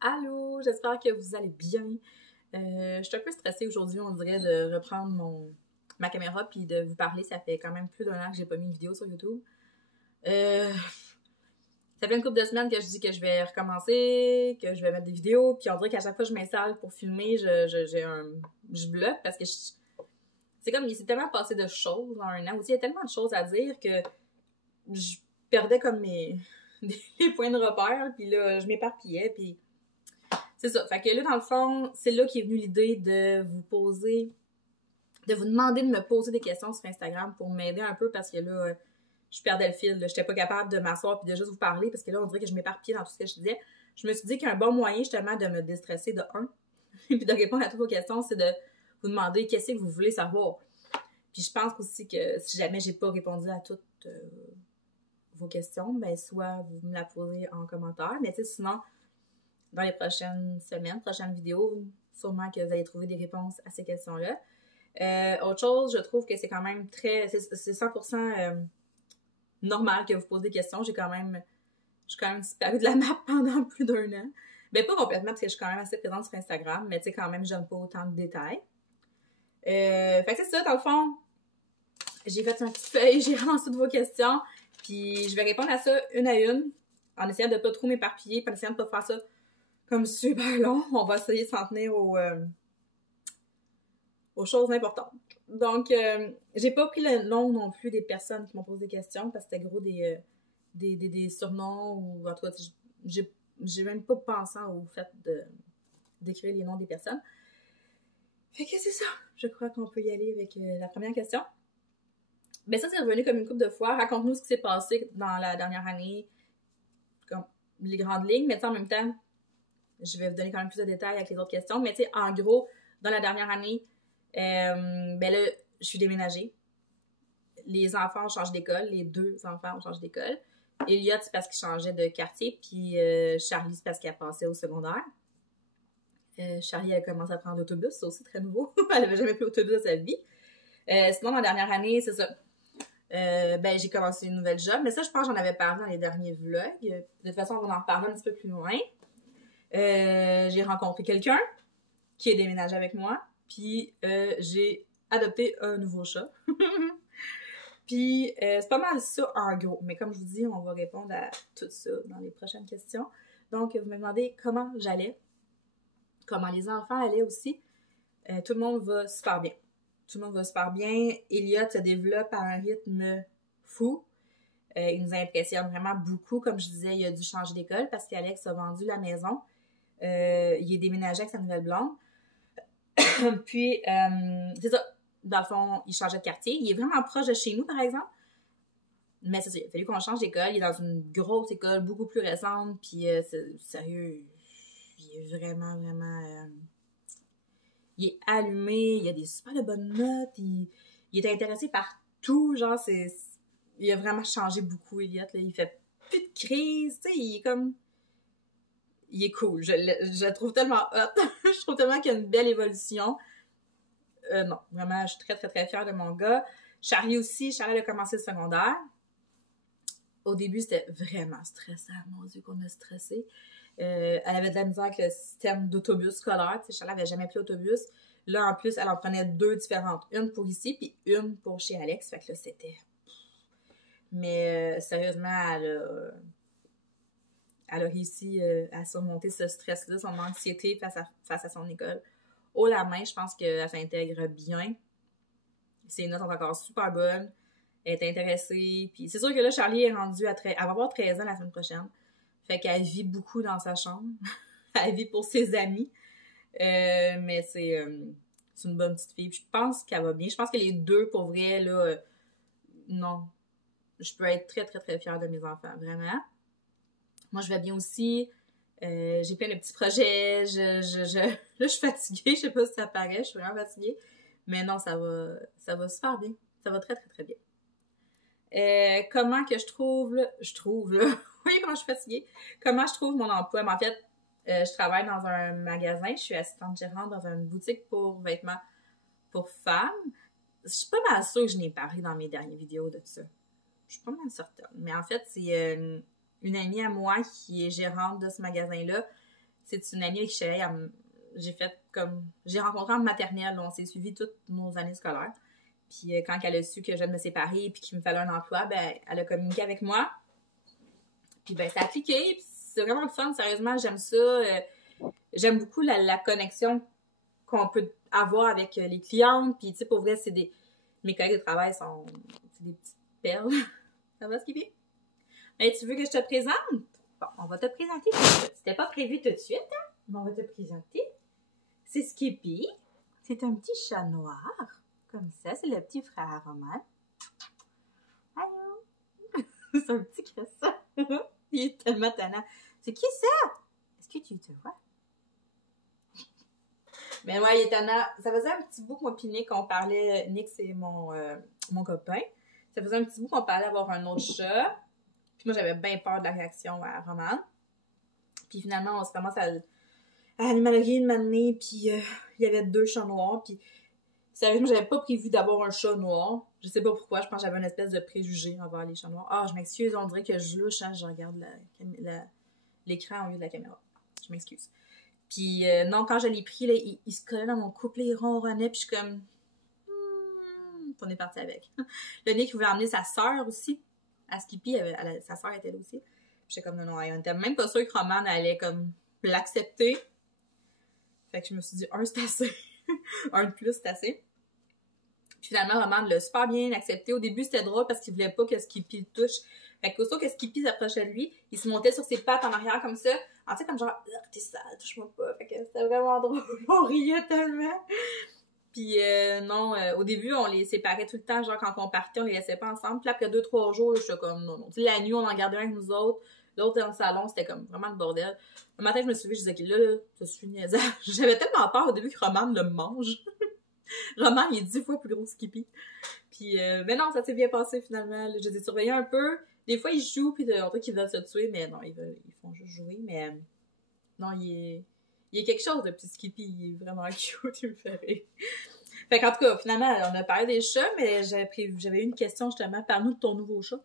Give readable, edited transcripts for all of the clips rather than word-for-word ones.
Allô, j'espère que vous allez bien. Je suis un peu stressée aujourd'hui, on dirait, de reprendre ma caméra puis de vous parler. Ça fait quand même plus d'un an que j'ai pas mis une vidéo sur YouTube. Ça fait une couple de semaines que je dis que je vais recommencer, que je vais mettre des vidéos, puis on dirait qu'à chaque fois que je m'installe pour filmer, je bloque parce que c'est comme, il s'est tellement passé de choses en un an. Aussi, il y a tellement de choses à dire que je perdais comme les points de repère, puis là, je m'éparpillais, puis c'est ça. Fait que là, dans le fond, c'est là qu'est venue l'idée de vous demander de me poser des questions sur Instagram pour m'aider un peu parce que là, je perdais le fil. J'étais pas capable de m'asseoir puis de juste vous parler parce que là, on dirait que je m'éparpillais dans tout ce que je disais. Je me suis dit qu'un bon moyen, justement, de me déstresser de un, puis de répondre à toutes vos questions, c'est de vous demander qu'est-ce que vous voulez savoir. Puis je pense aussi que si jamais j'ai pas répondu à toutes vos questions, ben soit vous me la posez en commentaire, mais tu sais, sinon, dans les prochaines semaines, prochaines vidéos, sûrement que vous allez trouver des réponses à ces questions-là. Autre chose, je trouve que c'est quand même c'est 100% normal que vous posez des questions. Je suis quand même disparue de la map pendant plus d'un an. Ben pas complètement parce que je suis quand même assez présente sur Instagram, mais tu sais, quand même, je donne pas autant de détails. Fait que c'est ça, dans le fond, j'ai fait une petite feuille, j'ai ramassé de vos questions, puis je vais répondre à ça une à une, en essayant de pas trop m'éparpiller, en essayant de pas faire ça comme super long. On va essayer de s'en tenir aux choses importantes. Donc, j'ai pas pris le nom non plus des personnes qui m'ont posé des questions parce que c'était gros des surnoms ou en tout cas, j'ai même pas pensé au fait d'écrire les noms des personnes. Fait que c'est ça. Je crois qu'on peut y aller avec la première question. Ben ça, c'est revenu comme une couple de fois. Raconte-nous ce qui s'est passé dans la dernière année, comme les grandes lignes, mais en même temps, je vais vous donner quand même plus de détails avec les autres questions. Mais tu sais, en gros, dans la dernière année, ben là, je suis déménagée. Les enfants ont changé d'école. Les deux enfants ont changé d'école. Elliot, c'est parce qu'il changeait de quartier. Puis Charlie, c'est parce qu'elle passait au secondaire. Charlie, elle commence à prendre l'autobus. C'est aussi très nouveau. Elle n'avait jamais pris l'autobus de sa vie. Sinon, dans la dernière année, c'est ça. Ben, j'ai commencé une nouvelle job. Mais ça, je pense que j'en avais parlé dans les derniers vlogs. De toute façon, on va en reparler un petit peu plus loin. J'ai rencontré quelqu'un qui est déménagé avec moi. Puis j'ai adopté un nouveau chat. Puis c'est pas mal ça en gros. Mais comme je vous dis, on va répondre à tout ça dans les prochaines questions. Donc, vous me demandez comment j'allais, comment les enfants allaient aussi. Tout le monde va super bien. Tout le monde va super bien. Elliot se développe à un rythme fou. Il nous impressionne vraiment beaucoup. Comme je disais, il a dû changer d'école parce qu'Alex a vendu la maison. Il est déménagé avec sa nouvelle blonde. Puis, c'est ça. Dans le fond, il changeait de quartier. Il est vraiment proche de chez nous, par exemple. Mais c'est ça, il a fallu qu'on change d'école. Il est dans une grosse école, beaucoup plus récente. Puis, sérieux, il est vraiment, vraiment... il est allumé. Il a des super de bonnes notes. Il est intéressé par tout. Genre, il a vraiment changé beaucoup, Elliot. Là. Il fait plus de crise. Tu sais, il est comme... Il est cool. Je le trouve tellement hot. Je trouve tellement qu'il y a une belle évolution. Non, vraiment, je suis très, très, très fière de mon gars. Charlie aussi. Charlie a commencé le secondaire. Au début, c'était vraiment stressant. Mon Dieu, qu'on a stressé. Elle avait de la misère avec le système d'autobus scolaire. Tu sais, Charlie n'avait jamais pris l'autobus. Là, en plus, elle en prenait deux différentes. Une pour ici, puis une pour chez Alex. Fait que là, c'était... Mais sérieusement, elle a réussi à surmonter ce stress-là, son anxiété face à son école. Haut la main, je pense qu'elle s'intègre bien. Ses notes sont encore super bonnes. Elle est intéressée. Puis c'est sûr que là, Charlie est rendue elle va avoir 13 ans la semaine prochaine. Fait qu'elle vit beaucoup dans sa chambre. Elle vit pour ses amis. Mais c'est une bonne petite fille. Puis je pense qu'elle va bien. Je pense que les deux, pour vrai, là, non. Je peux être très, très, très fière de mes enfants. Vraiment. Moi, je vais bien aussi. J'ai plein de petits projets. Là, je suis fatiguée. Je sais pas si ça paraît. Je suis vraiment fatiguée. Mais non, ça va super bien. Ça va très, très, très bien. Comment que je trouve, là, vous voyez comment je suis fatiguée? Comment je trouve mon emploi? Mais en fait, je travaille dans un magasin. Je suis assistante gérante dans une boutique pour vêtements pour femmes. Je suis pas mal sûre que je n'ai parlé dans mes dernières vidéos de tout ça. Je suis pas mal certaine. Mais en fait, c'est une amie à moi qui est gérante de ce magasin-là. c'est une amie avec qui je suis allée, j'ai fait comme... J'ai rencontré en maternelle, on s'est suivi toutes nos années scolaires. Puis quand elle a su que je viens de me séparer puis qu'il me fallait un emploi, ben elle a communiqué avec moi. Puis ben ça a cliqué, puis c'est vraiment le fun, sérieusement, j'aime ça. J'aime beaucoup la connexion qu'on peut avoir avec les clientes. Puis tu sais, pour vrai, c'est des... Mes collègues de travail sont... C'est des petites perles. Ça va, Skippy? Ben, tu veux que je te présente? Bon, on va te présenter tout de suite. C'était pas prévu tout de suite, hein? Mais on va te présenter. C'est Skippy. C'est un petit chat noir. Comme ça, c'est le petit frère à Roman. Allô? C'est un petit cresson. Il est tellement tannant. C'est qui ça? Est-ce que tu te vois? Mais ouais, il est tannant. Ça faisait un petit bout que moi pis Nick, on parlait... Nick, c'est mon copain. Ça faisait un petit bout qu'on parlait d'avoir un autre chat. Puis moi, j'avais bien peur de la réaction à Roman. Puis finalement, on se commence à animalerie une matinée, puis il y avait 2 chats noirs, puis sérieusement, j'avais pas prévu d'avoir un chat noir. Je sais pas pourquoi, je pense que j'avais une espèce de préjugé envers les chats noirs. Ah, je m'excuse, on dirait que je louche, hein, je regarde l'écran au lieu de la caméra. Je m'excuse. Puis non, quand je l'ai pris, là, il se collait dans mon couple, il ronronnait, puis je suis comme... on est parti avec. Le Nick voulait emmener sa sœur aussi. À Skippy, sa sœur était là aussi. J'étais comme, non, on était même pas sûr que Roman allait comme l'accepter. Fait que je me suis dit, c'est assez. Un de plus, c'est assez. Puis finalement, Roman l'a super bien accepté. Au début, c'était drôle parce qu'il voulait pas que Skippy le touche. Fait qu'aussitôt que Skippy s'approchait de lui, il se montait sur ses pattes en arrière comme ça. En fait, comme genre, t'es sale, touche-moi pas. Fait que c'était vraiment drôle. On riait tellement. Puis non, au début, on les séparait tout le temps, genre quand on partait, on les laissait pas ensemble. Puis après 2-3 jours, j'étais comme non. Tu sais, la nuit, on en gardait un avec nous autres. L'autre dans le salon, c'était comme vraiment le bordel. Le matin, je me suis levée, je disais que là, ça suit niaisage. J'avais tellement peur au début que Roman le mange. Roman, il est 10 fois plus gros que Skippy. Puis, mais non, ça s'est bien passé finalement. Je les ai surveillés un peu. Des fois, ils jouent, puis on dirait qu'ils veulent se tuer, mais non, ils font juste jouer. Mais non, il y a quelque chose de petit Skippy, il est vraiment cute, il me fait rire. Fait qu'en tout cas, finalement, on a parlé des chats, mais j'avais eu une question justement, parle-nous de ton nouveau chat.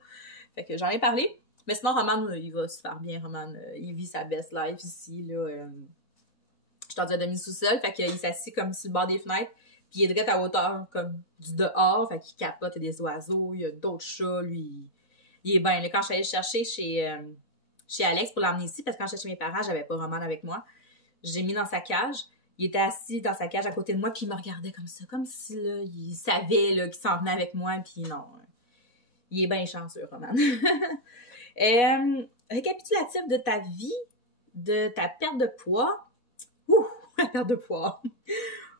Fait que j'en ai parlé. Mais sinon, Roman, il va se faire bien, Roman. Il vit sa best life ici, là. Je suis dans un demi-sous-sol, fait qu'il s'assit comme sur le bord des fenêtres, puis il est direct à hauteur, comme du dehors, fait qu'il capote, il y a des oiseaux, il y a d'autres chats, lui, il est bien. Là, quand je suis allée le chercher chez Alex pour l'emmener ici, parce que quand j'étais chez mes parents, j'avais pas Roman avec moi, j'ai mis dans sa cage. Il était assis dans sa cage à côté de moi, puis il me regardait comme ça, comme si là, il savait là, qu'il s'en venait avec moi, puis non. Il est bien chanceux, Roman. Récapitulatif de ta vie, de ta perte de poids. Ouh, la perte de poids.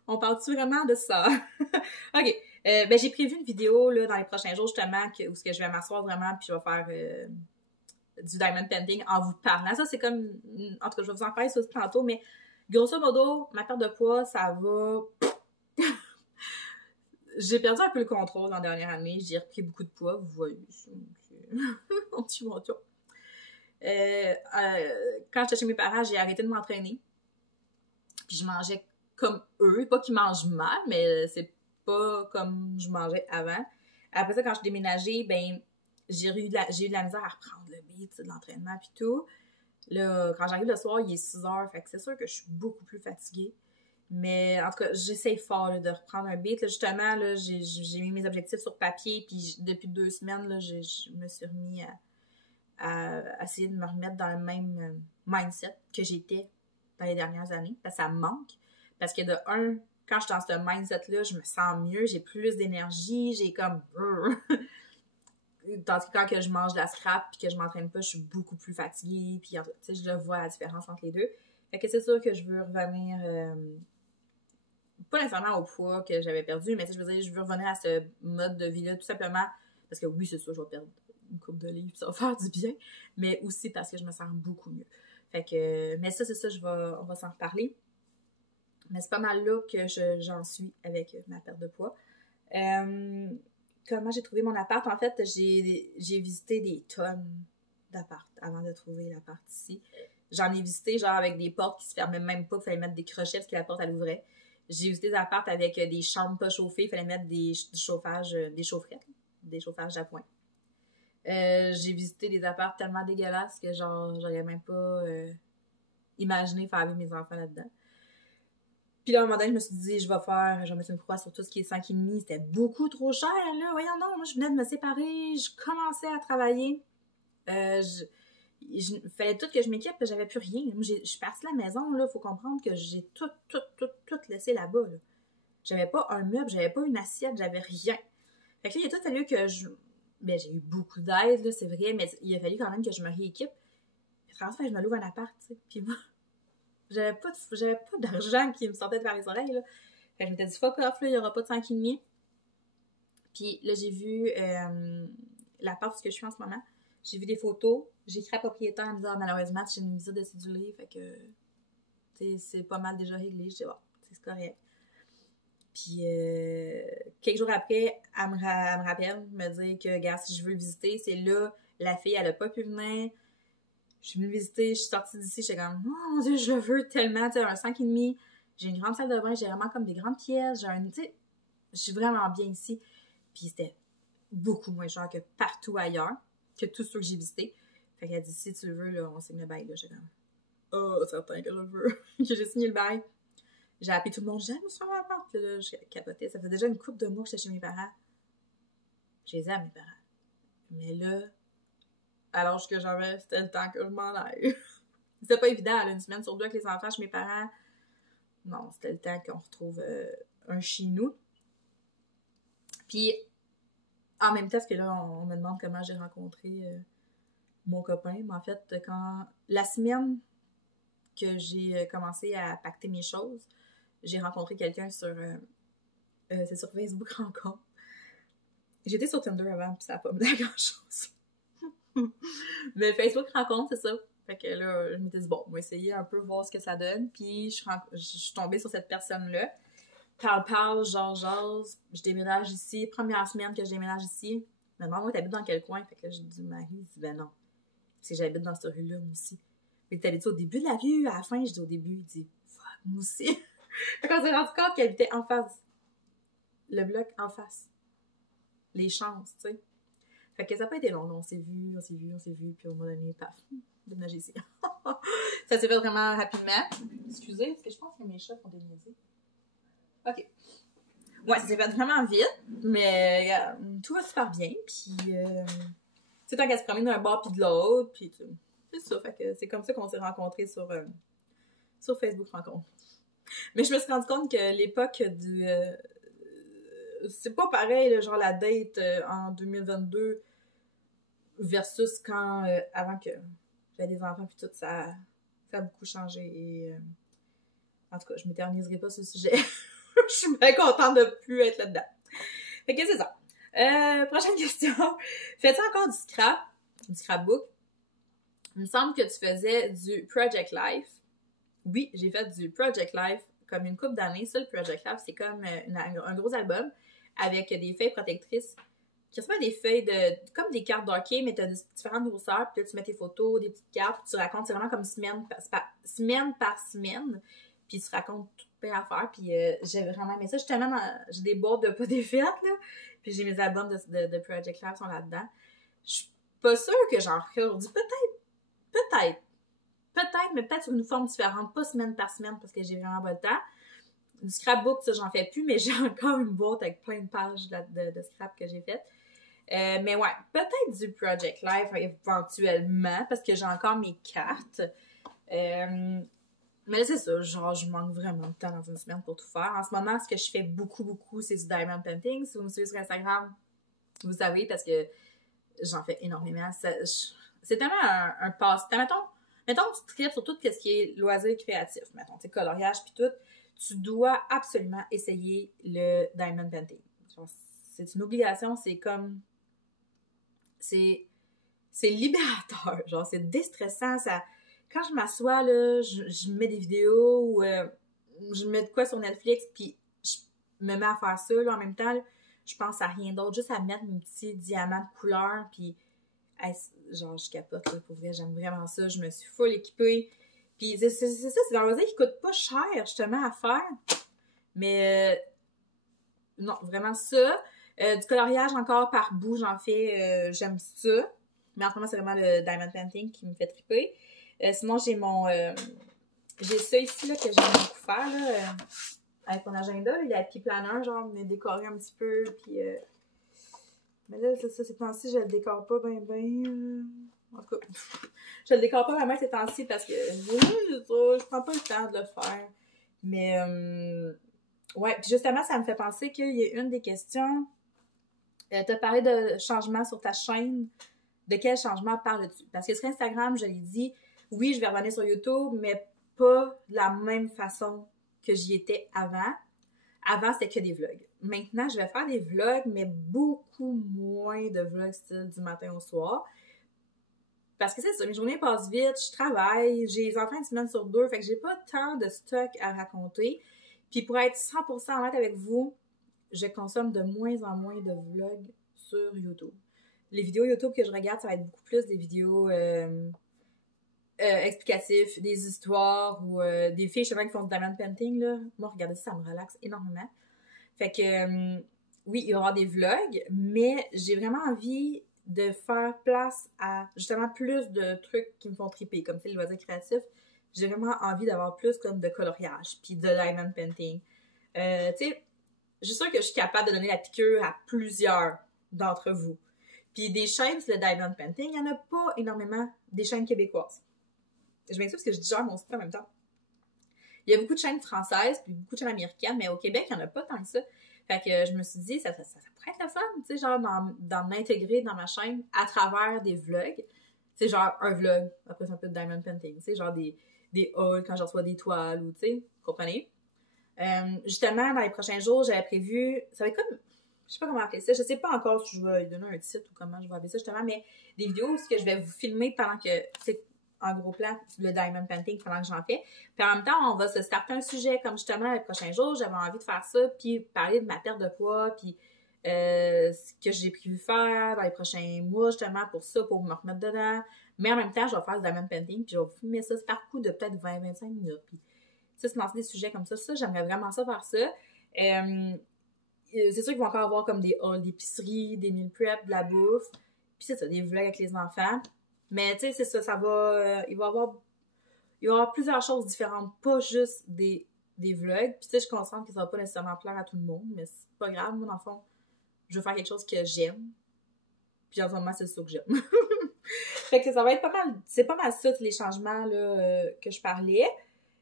On parle-tu vraiment de ça? OK. Ben, j'ai prévu une vidéo là, dans les prochains jours, justement, où je vais m'asseoir vraiment, puis je vais faire du diamond painting en vous parlant. Ça, c'est comme... En tout cas, je vais vous en parler ça aussi tantôt, mais grosso modo, ma perte de poids, ça va... J'ai perdu un peu le contrôle dans la dernière année. J'ai repris beaucoup de poids, vous voyez. Mon petit menton. Quand j'étais chez mes parents, j'ai arrêté de m'entraîner. Puis je mangeais comme eux. Pas qu'ils mangent mal, mais c'est pas comme je mangeais avant. Après ça, quand je suis déménagée, ben j'ai eu de la misère à reprendre le beat, de l'entraînement puis tout. Là, quand j'arrive le soir, il est 6 heures. Fait que c'est sûr que je suis beaucoup plus fatiguée. Mais en tout cas, j'essaye fort là, de reprendre un beat. Là, justement, là, j'ai mis mes objectifs sur papier. Puis depuis 2 semaines, là, je me suis remis à essayer de me remettre dans le même mindset que j'étais dans les dernières années. Parce que ça me manque. Parce que de un, quand je suis dans ce mindset-là, je me sens mieux, j'ai plus d'énergie, j'ai comme... Tandis que quand que je mange de la scrap puis que je m'entraîne pas, je suis beaucoup plus fatiguée. Puis, tu sais, je le vois la différence entre les deux. Fait que c'est sûr que je veux revenir... pas nécessairement au poids que j'avais perdu, mais je veux dire, je veux revenir à ce mode de vie-là, tout simplement, parce que oui, c'est sûr, je vais perdre une coupe de livres, ça va faire du bien, mais aussi parce que je me sens beaucoup mieux. Fait que, mais ça, c'est ça, on va s'en reparler. Mais c'est pas mal là que j'en suis avec ma perte de poids. Comment j'ai trouvé mon appart? En fait, j'ai visité des tonnes d'appart avant de trouver l'appart ici. J'en ai visité, genre, avec des portes qui se fermaient même pas, il fallait mettre des crochets parce que la porte, elle ouvrait. J'ai visité des apparts avec des chambres pas chauffées, il fallait mettre des chauffages, des chaufferettes, des chauffages d'appoint. J'ai visité des apparts tellement dégueulasses que genre, j'aurais même pas imaginer faire vivre mes enfants là-dedans. Puis là, à un moment donné, je me suis dit, je vais mettre une croix sur tout ce qui est 5,5. C'était beaucoup trop cher, là. Voyons, non, moi, je venais de me séparer, je commençais à travailler. Il fallait tout que je m'équipe, j'avais plus rien. Moi, je suis partie de la maison, là, faut comprendre que j'ai tout laissé là-bas, là. J'avais pas un meuble, j'avais pas une assiette, j'avais rien. Fait que là, il a tout fallu que ben, j'ai eu beaucoup d'aide, là, c'est vrai, mais il a fallu quand même que je me rééquipe. Puis, je me loue un appart, tu sais. Puis moi, j'avais pas d'argent qui me sortait de vers les oreilles, là. Fait que je m'étais dit, fuck off, là, il y aura pas de 5,5. Puis là, j'ai vu l'appart où je suis en ce moment. J'ai vu des photos. J'ai écrit à la propriétaire en me disant, malheureusement, j'ai une visite de cédulé. Fait que, c'est pas mal déjà réglé. Je dis, bon, c'est correct. Puis, quelques jours après, elle me rappelle, me dire que, gars, si je veux le visiter, c'est là, la fille, elle a pas pu venir. Je suis venue le visiter, je suis sortie d'ici, j'étais comme, oh mon Dieu, je le veux tellement, tu sais, un 5,5. J'ai une grande salle de bain, j'ai vraiment comme des grandes pièces, tu sais, je suis vraiment bien ici. Puis c'était beaucoup moins cher que partout ailleurs, que tous ceux que j'ai visités. Fait qu'elle dit, si tu le veux, là, on signe le bail, là. J'étais comme, oh, certain que je le veux. Que j'ai signé le bail. J'ai appelé tout le monde, j'ai dit, sur ma porte, là, je capotais. Ça fait déjà une couple de mois que j'étais chez mes parents. Je les aime, mes parents. Mais là, à l'âge que j'avais, c'était le temps que je m'en aille. C'était pas évident, là, une semaine sur 2 avec les enfants chez mes parents. Non, c'était le temps qu'on retrouve un chez nous. Puis, en même temps, parce que là, on me demande comment j'ai rencontré mon copain. Mais en fait, la semaine que j'ai commencé à pacter mes choses, j'ai rencontré quelqu'un c'est sur Facebook Rencontre. J'étais sur Tinder avant, puis ça n'a pas mené à grand-chose. Mais Facebook Rencontre, c'est ça. Fait que là, je m'étais dit, bon, on va essayer un peu, voir ce que ça donne. Puis je suis tombée sur cette personne-là. Parle, jase. Je déménage ici. Première semaine que je déménage ici. Mais maman, t'habites dans quel coin? Fait que là, je dis, Marie, il dit, ben non. Tu sais, j'habite dans cette rue-là, moi aussi. Mais t'habites au début de la rue, à la fin, je dis au début, il dit, fuck, moi aussi. Fait qu'on s'est rendu compte qu'il habitait en face. Le bloc en face. Les chances, tu sais. Fait que ça n'a pas été long. On s'est vu, puis on m'a donné, paf, déménager ici. Ça s'est fait vraiment rapidement. Excusez, parce que je pense que mes chats font des niaiseries. OK. Ouais, ça s'est fait vraiment vite, mais tout va super bien, puis c'est tant qu'elle se promène d'un bord puis de l'autre, puis c'est ça, fait que c'est comme ça qu'on s'est rencontrés sur Facebook Rencontre. Mais je me suis rendu compte que l'époque du... c'est pas pareil, là, genre la date en 2022 versus quand, avant que j'avais des enfants puis tout, ça a beaucoup changé, et en tout cas, je m'éterniserai pas sur le sujet. Je suis bien contente de plus être là-dedans. Fait que c'est ça. Prochaine question. Fais-tu encore du scrapbook? Il me semble que tu faisais du Project Life. Oui, j'ai fait du Project Life comme une couple d'années. Ça, le Project Life, c'est comme un gros album avec des feuilles protectrices qui ressemblent à des feuilles comme des cartes d'hockey, mais tu as différentes grosseurs, puis là, tu mets tes photos, des petites cartes, puis tu racontes, c'est vraiment comme semaine par semaine, puis tu racontes tout plein d'affaires, puis j'ai vraiment aimé ça. J'ai des boîtes de pas défaites, là, puis j'ai mes albums de Project Life sont là-dedans. Je suis pas sûre que j'en ferai aujourd'hui. Peut-être, mais peut-être sur une forme différente, pas semaine par semaine, parce que j'ai vraiment pas le temps. Du scrapbook, ça, j'en fais plus, mais j'ai encore une boîte avec plein de pages de scrap que j'ai faites. Mais ouais, peut-être du Project Life éventuellement, parce que j'ai encore mes cartes. Mais là, c'est ça, genre, je manque vraiment de temps dans une semaine pour tout faire. En ce moment, ce que je fais beaucoup, c'est du diamond painting. Si vous me suivez sur Instagram, vous savez, parce que j'en fais énormément. C'est tellement un passe-temps. Mettons que tu traites sur tout ce qui est loisir créatif. Mettons, tu sais, coloriage puis tout. Tu dois absolument essayer le diamond painting. Genre, c'est une obligation, c'est comme... C'est libérateur, genre, c'est déstressant, ça... Quand je m'assois, là, je mets des vidéos ou je mets de quoi sur Netflix, puis je me mets à faire ça, là, en même temps, là, je pense à rien d'autre, juste à mettre mon petit diamant de couleur, puis genre, je capote, là, pour vrai, j'aime vraiment ça, je me suis full équipée, puis c'est ça, c'est un loisir qui coûte pas cher, justement, à faire, mais non, vraiment ça. Du coloriage encore par bout, j'en fais, j'aime ça, mais en ce moment, c'est vraiment le diamond painting qui me fait triper. Sinon, j'ai mon J'ai ça ici, là, que j'aime beaucoup faire, là, avec mon agenda, là, il y a Happy Planner, genre, venir décorer un petit peu, puis... Mais là, c'est ça, ces temps-ci, je le décore pas ben. En tout cas, je le décore pas vraiment ces temps-ci parce que je prends pas le temps de le faire. Mais, ouais, puis justement, ça me fait penser qu'il y a une des questions. T'as parlé de changement sur ta chaîne. De quel changement parles-tu? Parce que sur Instagram, je l'ai dit, oui, je vais revenir sur YouTube, mais pas de la même façon que j'y étais avant. Avant, c'était que des vlogs. Maintenant, je vais faire des vlogs, mais beaucoup moins de vlogs style du matin au soir. Parce que c'est ça, mes journées passent vite, je travaille, j'ai les enfants une semaine sur deux, fait que j'ai pas tant de stock à raconter. Puis pour être 100% honnête avec vous, je consomme de moins en moins de vlogs sur YouTube. Les vidéos YouTube que je regarde, ça va être beaucoup plus des vidéos explicatives, des histoires ou des filles justement qui font du diamond painting, là. Moi, regardez ça, ça me relaxe énormément. Fait que, oui, il y aura des vlogs, mais j'ai vraiment envie de faire place à justement plus de trucs qui me font triper, comme tu sais, le loisir créatif. J'ai vraiment envie d'avoir plus comme de coloriage, puis de diamond painting. Tu sais, je suis sûre que je suis capable de donner la piqûre à plusieurs d'entre vous. Puis des chaînes sur le diamond painting, il n'y en a pas énormément des chaînes québécoises. Je m'excuse parce que je digère mon site en même temps. Il y a beaucoup de chaînes françaises, puis beaucoup de chaînes américaines, mais au Québec, il n'y en a pas tant que ça. Fait que je me suis dit, ça pourrait être le fun, tu sais, genre d'en intégrer dans ma chaîne à travers des vlogs. Tu sais, genre un vlog, après c'est un peu de diamond painting, tu sais, genre des hauls quand je reçois des toiles, ou tu sais, vous comprenez? Justement, dans les prochains jours, j'avais prévu, ça va être comme, je sais pas comment appeler ça, je sais pas encore si je vais lui donner un titre ou comment je vais appeler ça, justement, mais des vidéos où je vais vous filmer pendant que, c'est en gros plan, le diamond painting pendant que j'en fais. Puis en même temps, on va se starter un sujet, comme justement, les prochains jours, j'avais envie de faire ça, puis parler de ma perte de poids, puis ce que j'ai prévu faire dans les prochains mois, justement, pour ça, pour me remettre dedans. Mais en même temps, je vais faire du diamond painting, puis je vais vous filmer ça par coup de peut-être 20-25 minutes. Puis, tu sais, se lancer des sujets comme ça, j'aimerais vraiment ça faire ça. C'est sûr qu'ils vont encore avoir comme des hauls d'épicerie, des meal prep, de la bouffe. Puis c'est ça, des vlogs avec les enfants. Mais tu sais, c'est ça, ça va... il va y avoir plusieurs choses différentes, pas juste des vlogs. Puis tu sais, je suis consciente que ça va pas nécessairement plaire à tout le monde, mais c'est pas grave. Moi, dans le fond, je veux faire quelque chose que j'aime. Puis en ce moment, c'est ça que j'aime. Fait que ça va être pas mal... C'est pas mal ça, les changements là, que je parlais.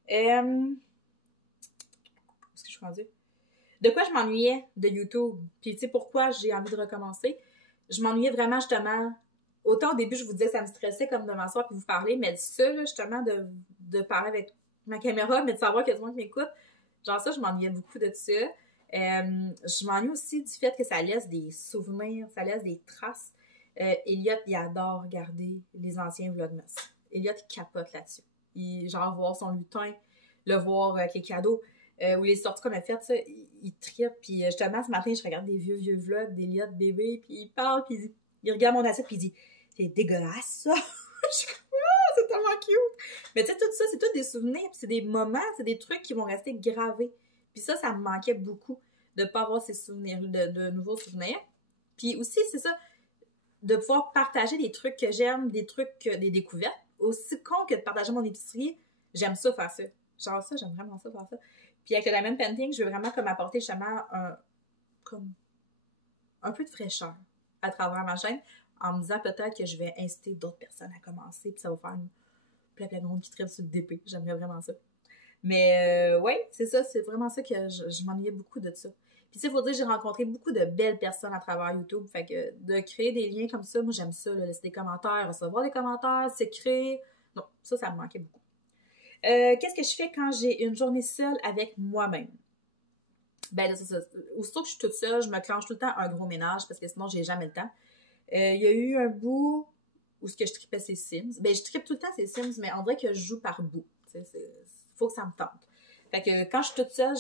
Est-ce que je suis rendue? De quoi je m'ennuyais de YouTube? Puis tu sais, pourquoi j'ai envie de recommencer? Je m'ennuyais vraiment, justement... Autant au début, je vous disais que ça me stressait comme de m'asseoir puis vous parler, mais ça, là, justement, de parler avec ma caméra, mais de savoir qu'il y a des gens qui m'écoutent, genre ça, je m'ennuyais beaucoup de ça. Je m'ennuie aussi du fait que ça laisse des souvenirs, ça laisse des traces. Elliot, il adore regarder les anciens Vlogmas. Elliot, il capote là-dessus. Genre, voir son lutin, le voir avec les cadeaux, ou les sorties qu'on a faites, ça, il trippe. Puis justement, ce matin, je regarde des vieux vlogs d'Elliot bébé, puis il parle, puis il regarde mon assiette, puis il dit « C'est dégueulasse, ça! » Je suis comme « Ah, c'est tellement cute! » Mais tu sais, tout ça, c'est tous des souvenirs, puis c'est des moments, c'est des trucs qui vont rester gravés. Puis ça me manquait beaucoup de ne pas avoir ces souvenirs, de nouveaux souvenirs. Puis aussi, c'est ça, de pouvoir partager des trucs que j'aime, des trucs, des découvertes. Aussi con que de partager mon épicerie, j'aime ça faire ça. Genre ça, j'aime vraiment ça faire ça. Puis avec le diamond painting, je veux vraiment comme apporter justement un peu de fraîcheur à travers ma chaîne, en me disant peut-être que je vais inciter d'autres personnes à commencer, puis ça va faire plein de monde qui tripe sur le DP. J'aimerais vraiment ça. Mais ouais, c'est ça, c'est vraiment ça que je m'ennuyais beaucoup de ça. Puis tu sais, il faut dire, j'ai rencontré beaucoup de belles personnes à travers YouTube, fait que de créer des liens comme ça, moi j'aime ça, là, laisser des commentaires, recevoir des commentaires, s'écrire. Non, ça me manquait beaucoup. Qu'est-ce que je fais quand j'ai une journée seule avec moi-même? Ben là, c'est ça. Aussitôt que je suis toute seule, je me clenche tout le temps un gros ménage parce que sinon, j'ai jamais le temps. Il y a eu un bout où ce que je tripais ces Sims. Ben, je trippe tout le temps ces Sims, mais on dirait que je joue par bout. Il faut que ça me tente. Fait que quand je suis toute seule,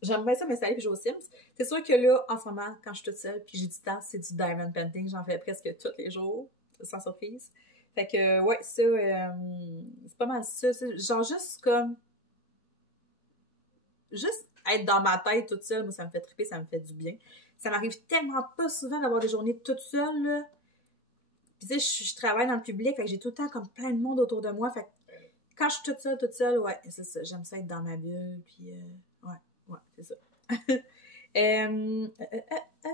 j'aime bien ça m'installer puis jouer aux Sims. C'est sûr que là, en ce moment, quand je suis toute seule puis j'ai du temps, c'est du diamond painting. J'en fais presque tous les jours, sans surprise. Fait que, ouais, ça, c'est pas mal ça. Genre, juste comme... Juste être dans ma tête toute seule, moi, ça me fait triper, ça me fait du bien. Ça m'arrive tellement pas souvent d'avoir des journées toute seule, là. Puis tu sais, je travaille dans le public, fait que j'ai tout le temps comme plein de monde autour de moi, fait que quand je suis toute seule, ouais, c'est ça. J'aime ça être dans ma bulle, puis ouais, c'est ça. Euh, euh, euh, euh,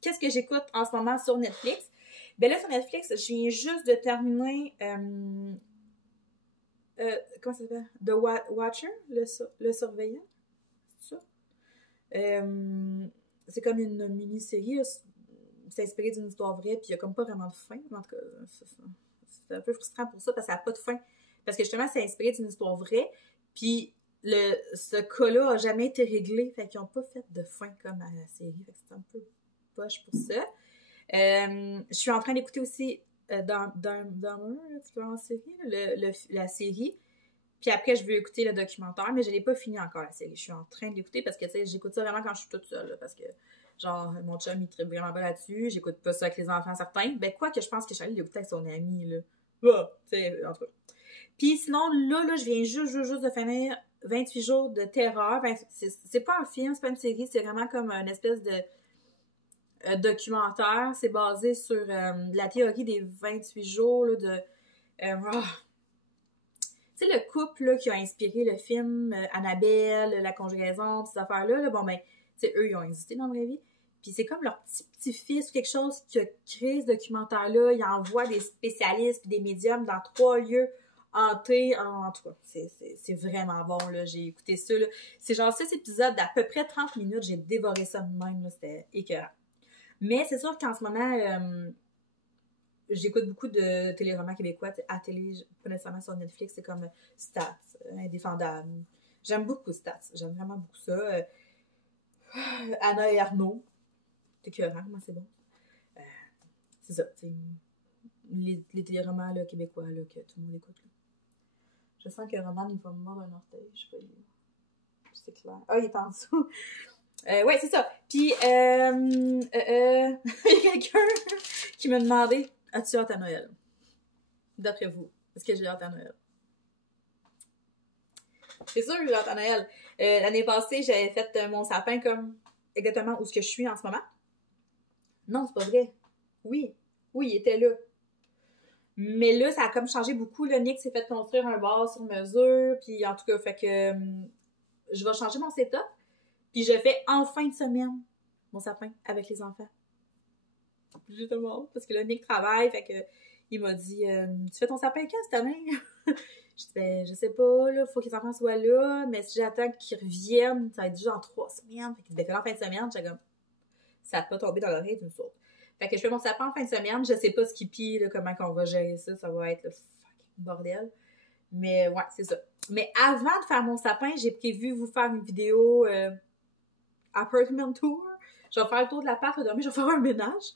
Qu'est-ce que j'écoute en ce moment sur Netflix? Ben là, sur Netflix, je viens juste de terminer comment ça s'appelle? Watcher, le surveillant, c'est ça? C'est comme une mini-série, c'est inspiré d'une histoire vraie, puis il y a comme pas vraiment de fin. En tout cas, c'est un peu frustrant pour ça, parce que ça n'a pas de fin. Parce que justement, c'est inspiré d'une histoire vraie, puis ce cas-là a jamais été réglé, fait qu'ils n'ont pas fait de fin comme à la série, fait que c'est un peu poche pour ça. Je suis en train d'écouter aussi en série, la série. Puis après, je veux écouter le documentaire, mais je l'ai pas fini encore, la série. Je suis en train de l'écouter parce que, tu sais, j'écoute ça vraiment quand je suis toute seule, là, parce que, genre, mon chum, il tripe vraiment pas là-dessus. J'écoute pas ça avec les enfants certains. Ben, quoi que je pense que je suis allée l'écouter avec son ami, là. Ah, tu sais, en tout cas. Puis sinon, là, je viens juste de finir 28 jours de terreur. C'est pas un film, c'est pas une série, c'est vraiment comme une espèce de documentaire. C'est basé sur la théorie des 28 jours, là, de... Tu sais, le couple là, qui a inspiré le film Annabelle, La Conjugaison, ces affaires-là, là, bon, ben, tu sais, eux, ils ont existé dans la vraie vie. Puis c'est comme leur petit-fils ou quelque chose qui a créé ce documentaire-là. Ils envoient des spécialistes puis des médiums dans 3 lieux hantés. En tout cas, c'est vraiment bon, là. J'ai écouté ça, là. C'est genre 6 épisodes d'à peu près 30 minutes. J'ai dévoré ça de même, là. C'était écœurant. Mais c'est sûr qu'en ce moment... j'écoute beaucoup de téléromans québécois à télé, pas nécessairement sur Netflix, c'est comme Stats, Indéfendable. J'aime beaucoup Stats, j'aime vraiment beaucoup ça. Anna et Arnaud, c'est écœurant, moi c'est bon. C'est ça, les téléromans là, québécois là, que tout le monde écoute. Là. Je sens que Roman, il va me mordre un orteil, je sais pas, c'est clair. Ah, il est en dessous. Ouais, c'est ça. Puis, il y a quelqu'un qui m'a demandé, as-tu hâte à Noël? D'après vous, est-ce que j'ai hâte à Noël? C'est sûr que j'ai hâte à Noël. L'année passée, j'avais fait mon sapin comme exactement où ce que je suis en ce moment. Non, c'est pas vrai. Oui, il était là. Mais là, ça a comme changé beaucoup. Là, Nick s'est fait construire un bar sur mesure. Puis en tout cas, fait que je vais changer mon setup. Puis je fais en fin de semaine mon sapin avec les enfants. J'ai tellement hâte parce que là, Nick travaille. Fait que il m'a dit tu fais ton sapin quand cette année? Je dis ben, je sais pas, là, faut que les enfants soient là. Mais si j'attends qu'ils reviennent, ça va être déjà en 3 semaines. Fait que ben, en fin de semaine, j'ai comme ça n'a pas tombé dans l'oreille d'une sorte. Fait que je fais mon sapin en fin de semaine. Je sais pas ce qui pille, là, comment qu'on va gérer ça. Ça va être le fucking bordel. Mais ouais, c'est ça. Mais avant de faire mon sapin, j'ai prévu vous faire une vidéo apartment tour. Je vais faire le tour de l'appart demain, je vais faire un ménage.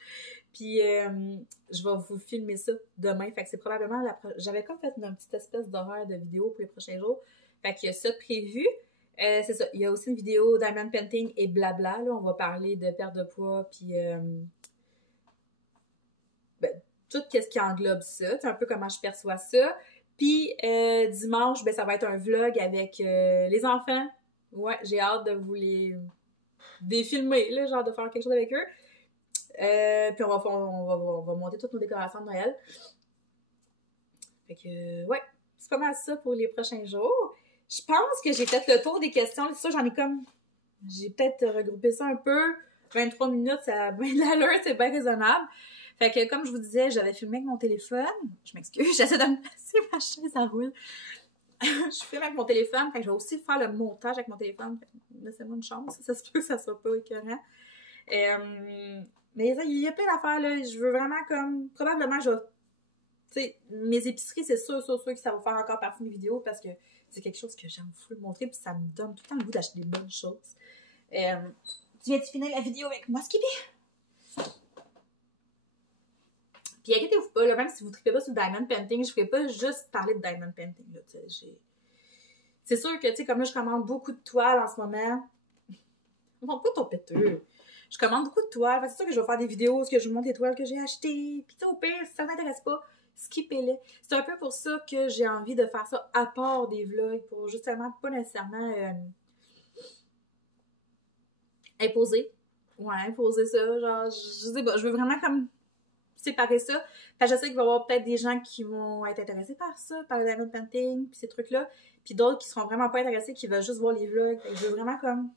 Puis je vais vous filmer ça demain. Fait que c'est probablement j'avais comme fait une petite espèce d'horaire de vidéo pour les prochains jours. Fait qu'il y a ça de prévu. C'est ça. Il y a aussi une vidéo diamond painting et blabla. Là, on va parler de perte de poids puis tout ce qui englobe ça. C'est un peu comment je perçois ça. Puis dimanche, ben, ça va être un vlog avec les enfants. Ouais, j'ai hâte de vous les filmer, là, genre de faire quelque chose avec eux. Puis on va monter toutes nos décorations de Noël. Fait que, ouais, c'est pas mal ça pour les prochains jours. Je pense que j'ai fait le tour des questions. C'est ça, j'ai peut-être regroupé ça un peu. 23 minutes, ça a bien de l'allure, c'est bien raisonnable. Fait que, comme je vous disais, j'avais filmé avec mon téléphone. Je m'excuse, j'essaie de me placer, ma chaise à roule. Je filme avec mon téléphone, fait que je vais aussi faire le montage avec mon téléphone. Laissez-moi une chance, ça se peut que ça soit pas écœurant. Mais il y a plein d'affaires, là. Je veux vraiment comme... Probablement, je vais... Tu sais, mes épiceries, c'est sûr que ça va faire encore partie de mes vidéos parce que c'est quelque chose que j'aime fou montrer puis ça me donne tout le temps le goût d'acheter des bonnes choses. Tu viens-tu finir la vidéo avec moi, Skippy? Puis inquiétez-vous pas, là, même si vous ne tripez pas sur le diamond painting, je ne ferai pas juste parler de diamond painting. Là, c'est sûr que, tu sais, comme là, je commande beaucoup de toiles en ce moment. Montre pas ton péteux. Je commande beaucoup de toiles. C'est sûr que je vais faire des vidéos où je vous montre les toiles que j'ai achetées. Puis, tu sais, au pire, si ça ne t'intéresse pas, skippez-les. C'est un peu pour ça que j'ai envie de faire ça à part des vlogs, pour justement pas nécessairement imposer. Ouais, imposer ça. Genre, je sais pas, je veux vraiment comme séparer ça. Fait que je sais qu'il va y avoir peut-être des gens qui vont être intéressés par ça, par le diamond painting, puis ces trucs-là. Puis d'autres qui seront vraiment pas intéressés, qui veulent juste voir les vlogs. Fait que je veux vraiment comme...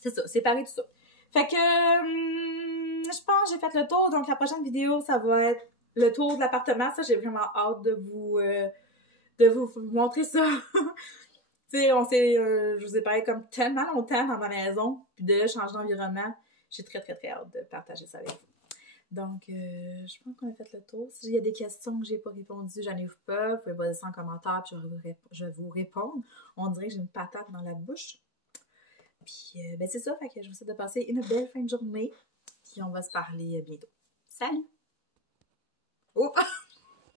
C'est ça, séparer tout ça. Fait que... je pense que j'ai fait le tour. Donc la prochaine vidéo, ça va être le tour de l'appartement. Ça, j'ai vraiment hâte de vous montrer ça. Tu sais, je vous ai parlé comme tellement longtemps dans ma maison, puis de là, changer d'environnement. J'ai très, très, très hâte de partager ça avec vous. Donc, je pense qu'on a fait le tour. S'il y a des questions que j'ai pas répondues, j'en ai pas. Vous pouvez me laisser en commentaire, puis je vais vous répondre. On dirait que j'ai une patate dans la bouche. Puis, ben c'est ça. Fait que je vous souhaite de passer une belle fin de journée. Puis, on va se parler bientôt. Salut! Oh!